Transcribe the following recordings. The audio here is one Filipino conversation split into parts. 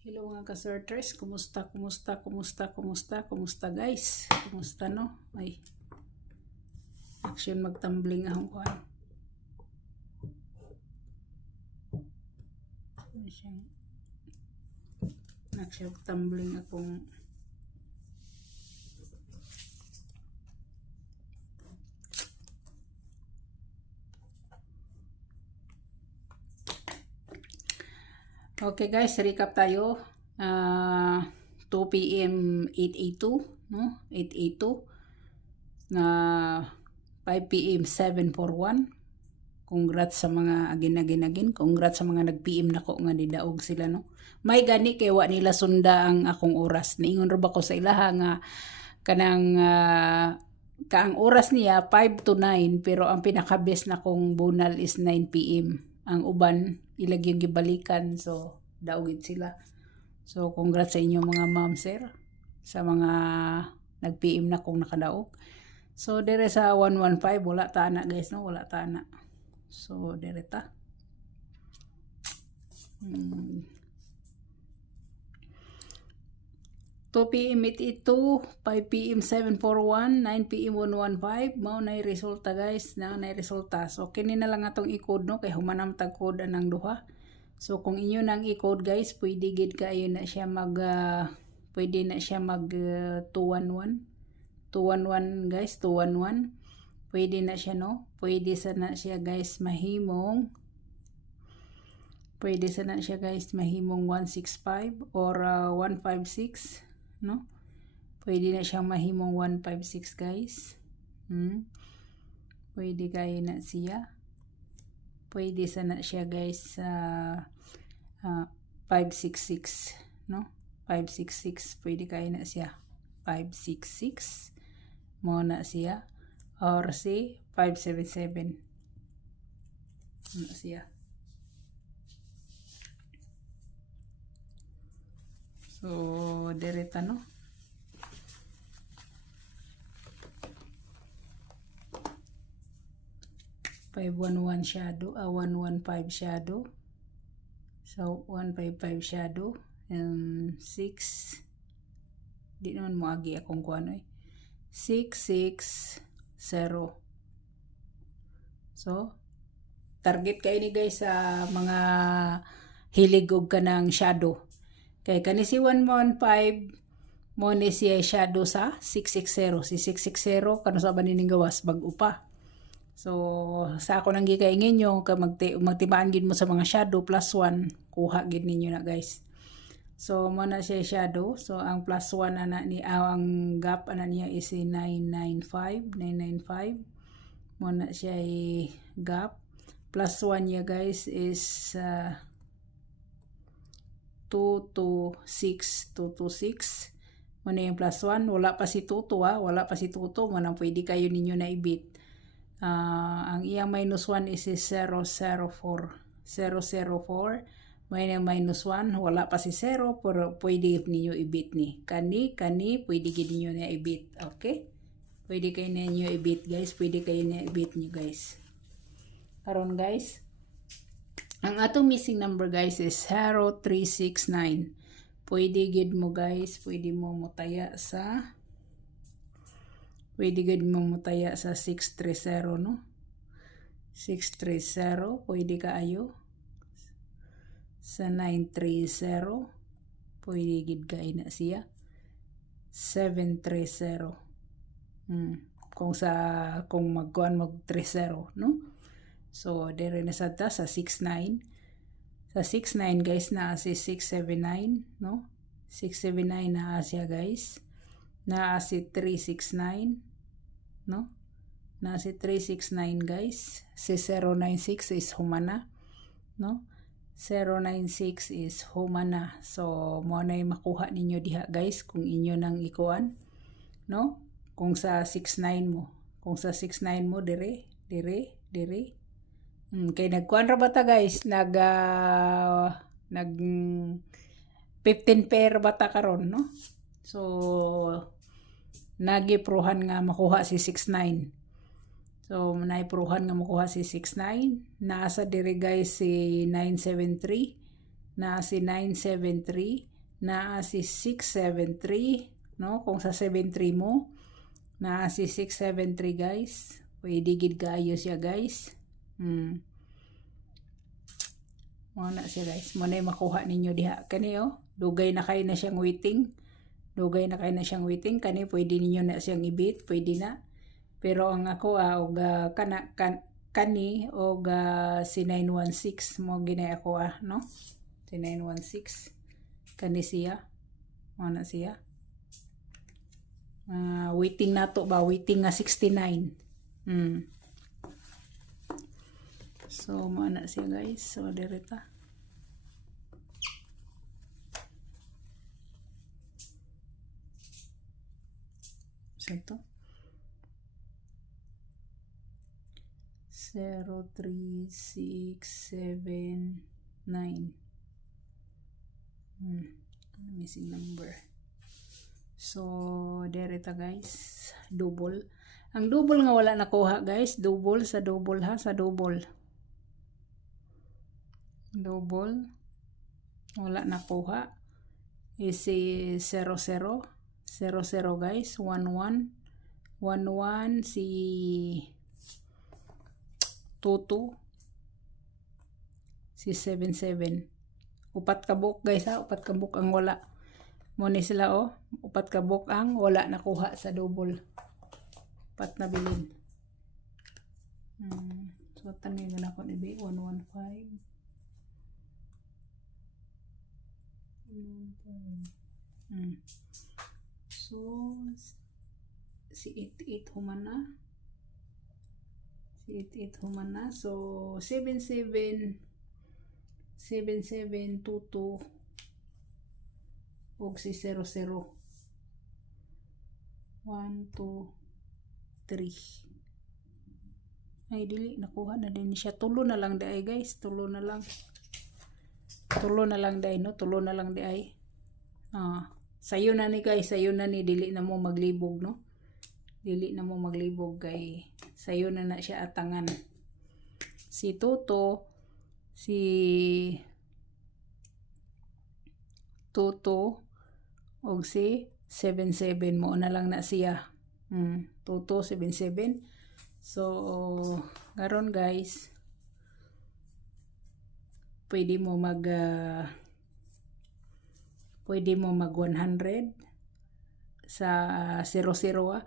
Hello mga ka-sorters, kumusta guys? Kumusta no? Ay, action magtumbling akong kuhan. Action magtumbling akong Okay guys, recap tayo. 2 PM 882, no? 882 na 5 PM 741. Congrats sa mga agin. Congrats sa mga nag-PM nako nga nidaog sila, no? May gani kay wa nila sunda ang akong oras. Niingon ra ba ko sa ilaha nga kanang kaang oras niya 5 to 9 pero ang pinaka-best na kong bunal is 9 PM. Ang uban ilag yung gibalikan, so daugid sila. So congrats sa inyo mga ma'am sir sa mga nag-PM na kong nakadaog. So dire sa 115 wala ta na guys, no? Wala ta na. So dire ta. 2 PM 882, 5 PM 741, 9 PM 115. Mao nay resulta guys, nay resulta. So kini na lang atong i-code, no, kay humanam tag code anang duha. So kung inyo nang i-code guys, pwede gid kayo na siya mag 211. 211 guys, 211. Pwede na siya, no? Pwede sana siya guys mahimong 165 or 156, no? Pwede na siyang mahimong 156 guys. Pwede kayo na siya. Pwede sana siya guys 566, no? 566 pwede kayo na siya. 566 mo na siya, or si 577 na siya. So direta, no? (511) shadow, 115 shadow. So 155 shadow and 6 di naman mo agi akong kuano 660. So target kayo ni guys sa mga hilig og kanang shadow. Kay kani si 115 mo ni siya shadow sa 660. Si 660 kano sa banin gawas bag-o pa. So sa ako nang gikaingin nyo kay magtibaan gid mo sa mga shadow +1 kuha gid ninyo na guys. So mo na siya shadow. So ang +1 ana ni ang gap ana niya is 995. Mo na siya gap. +1 niya guys is 226. Mo na yung +1. Wala pa si Tuto, wala pa si Tuto. Mo na pwede kayo ninyo na ibit. Ang iyang -1 is 004. May na -1, wala pa si 0, pero pwede ninyo ibit ni. Kani, pwede gid ninyo na ibit. Okay? Pwede kayo ninyo ibit guys. Pwede kayo na ibit nyo guys. Karon guys, ang atong missing number guys is 0369. Pwede gid mo guys, pwede mo mutaya sa 630, no? 630, pwede kaayo. Sa 930, pwede gid kayo na siya. 730. Kung magkuan mag 30, no? So dire na sa 69. Sa 69 guys na si 679, no? 679 na siya guys. Na si 369, no? Na si 369 guys. Si 096 is humana, no? 096 is humana. So mo na makuha ninyo diha guys kung inyo nang ikuan, no? Kung sa 69 mo, dire. Kay nagkuan ra bata guys, nag 15 pair bata karon, no? So nagipruhan nga makuha si 69. So naipruhan nga makuha si 69. Nasa dire guys si 973. naa si 973, naa si 673, no? Kung sa 73 mo, naa si 673 guys. Pwede gid kaayo siya guys. Muna siya guys. Muna makuha ninyo diha. Kani dugay na kayo na siyang waiting. Dugay na kayo na siyang waiting. Kani pwede ninyo na siyang ibit. Pwede na. Pero ang ako kani og si 916 mo ginay ako no? Si 916 kani siya. Muna siya. Waiting nato ba? Waiting nga 69. So mana siya guys. So direta. So ito 03679 missing number. So direta guys, double. Ang double nga wala nakuha guys, double sa double ha, sa double. Double wala nakuha. Isi 00 guys, 11 si 22 si 77. Upat ka book guys ha, upat ka book ang wala. Mo ni sila upat ka book ang wala nakuha sa double. Upat na bilin. So tanin na ako ni 115. So si 88 human na. Si 88 human na. So 7722 og si 00 1 2 3. Ay dili nakuha na din siya. Tulo na lang day guys, tulo na lang. Tulo na lang day no, tulo na lang day. Sayo na ni guys, sayo na ni, dili na mo maglibog no. Dili na mo maglibog kay sayo na siya atangan. Si Toto, og si 77 mo na lang na siya. Toto 77. So karon guys, pwede mo mag 100 sa 00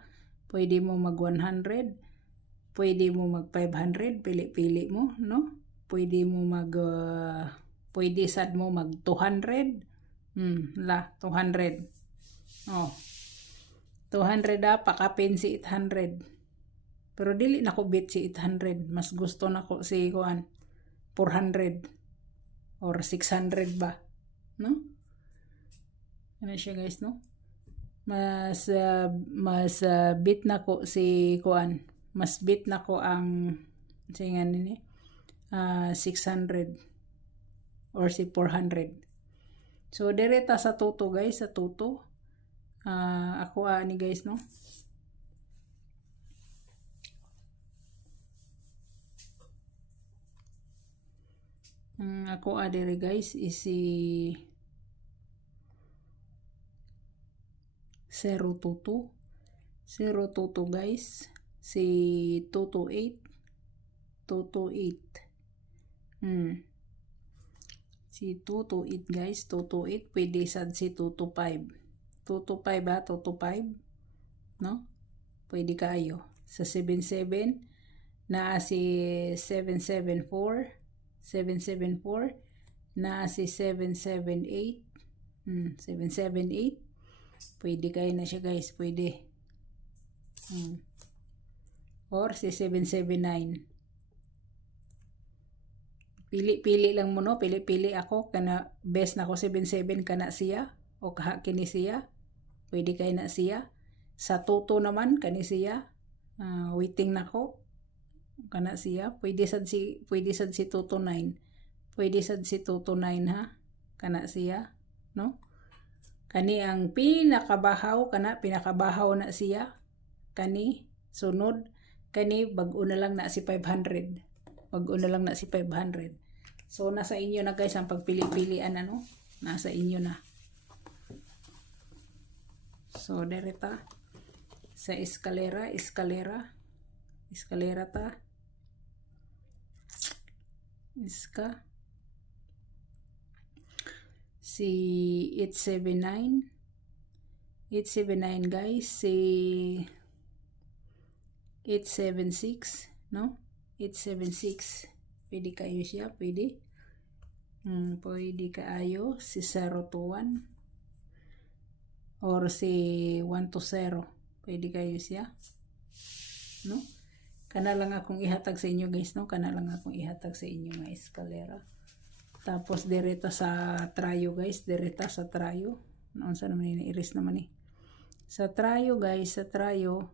pwede mo mag 100, pwede mo mag 500, pili-pili mo no. Pwede mo pwede sad mo mag 200. 200. 200 pakapin si 800. Pero dili na ko bit si 800. Mas gusto na ko si 400 or 600 ba, no? Ano siya guys, no? Mas bit na ko si mas bit na ko ang singan nini 600 or si 400. So direta sa Toto guys, sa Toto. Ako ani guys no. Ako adere guys isi 022 guys, si 228. Si 228 guys, 228 pwede sad si 225. 225 ha, 225 no? Pwede kayo. Sa 77 na si 774 na si 778 pwede kayo na siya guys, pwede. Or si 779. Pili-pili lang mo no, pili-pili ako kana best na ko 77 kana siya o kaha kini siya. Pwede kayo na siya. Sa Toto naman kani siya. Waiting na ko kana siya. Pwede sad si Toto 9. Pwede sad si Toto 9 ha. Kana siya, no? Kani ang pinakabahaw na siya. Kani sunod kani bag-o na lang na si 500. Bag-o na lang na si 500. So nasa inyo na guys ang pagpili-pilian, ano? Nasa inyo na. So dereta sa eskalera ta. Iska. Si 879 guys, si 876, no? 876. Pwede kayo siya, pwede. Pwede kayo si 021 or si 120. Pwede kayo siya, no? Kana lang akong ihatag sa inyo guys, no? Kana lang akong ihatag sa inyo nga eskalera. Tapos direta sa trayo guys, direta sa trayo. Naunsa naman ni iris naman ni. Sa trayo guys, sa trayo.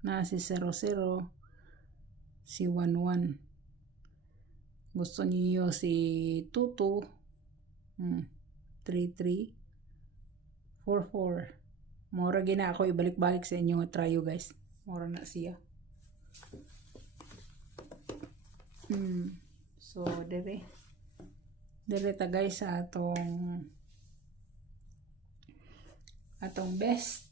Na si 00, si 11. Gusto niyo si 22, 33, 44. Mura gina ako ibalik-balik sa inyo nga trayo guys. Mura na siya. So dire ta guys sa atong best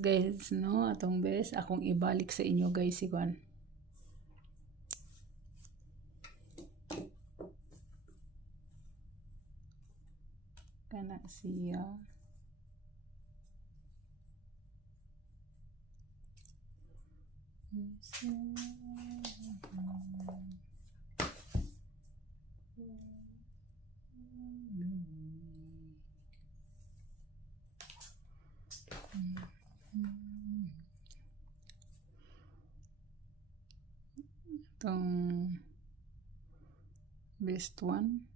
guys, no? Atong best akong ibalik sa inyo guys si Juan. Kana siya. Itong best one,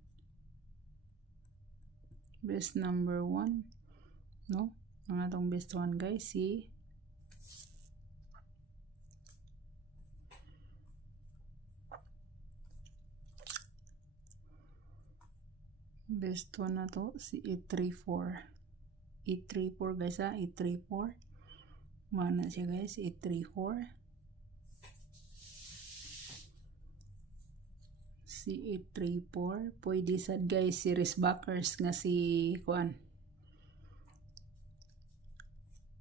best number 1, no? Ang atong best one guys, si best one na to, si 834. 834 guys, 834. Mana siya guys, 834. Si 834. Pwede sad guys si wristbackers nga si kuan.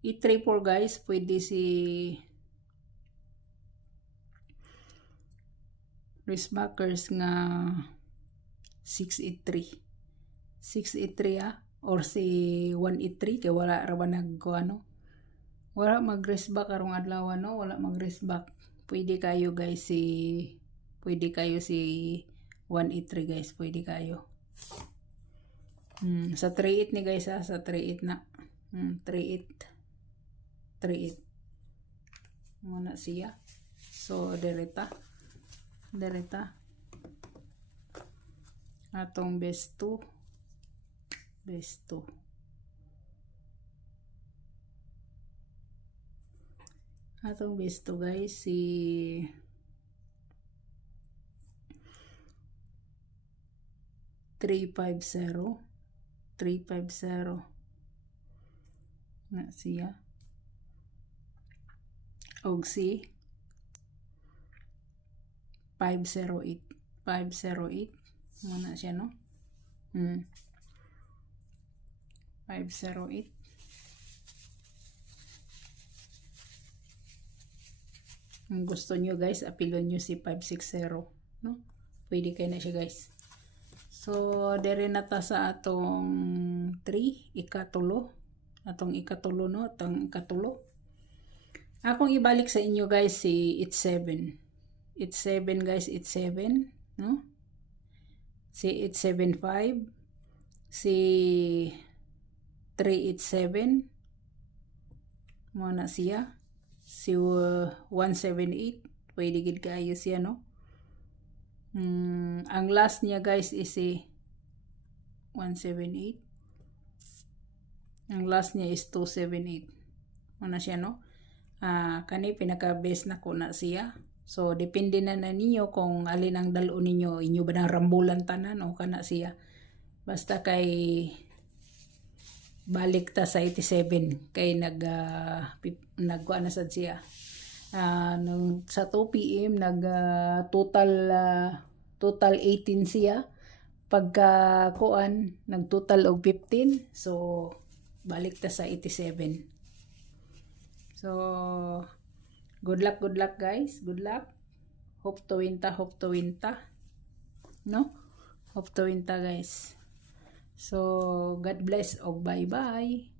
834 guys, pwede si wristbackers nga 683. 683 or si 183 kay wala ra ba nagkuano. Wala mag-wristback karong adlaw, no? Wala mag-wristback. Pwede kayo guys si 183 guys, pwede kayo. Sa 38 ni guys sa 38 na. 38. Muna siya. So dereta. Atong best 2. Atong best 2 guys si 350 na siya. Og si 508 muna siya, no? 508. Kung gusto nyo guys, apilon nyo si 560, no? Pwede kayo na siya guys. So dire na ta sa atong 3 ikatulo. Atong ikatulo, no? Atong ikatulo. Akong ibalik sa inyo guys si 87. 87 guys, 87, no? Si 875, si 387, muna siya. Si 178, pwede gid kayo siya, no? Ang last niya guys is si 178. Ang last niya is 278. Muna siya, no? Kani pinaka best na ko na siya. So depende na ninyo kung alin ang dalo ninyo, inyo ba nang rambulan tanan o kana siya. Basta kay balik ta sa 87 kay nagkuan na sad siya. Nung sa 2 PM total 18 siya. Pagka kuan nagtotal og 15, so balik ta sa 87. So good luck guys, good luck. Hope to win ta, no? Hope to win ta guys. So God bless og bye bye.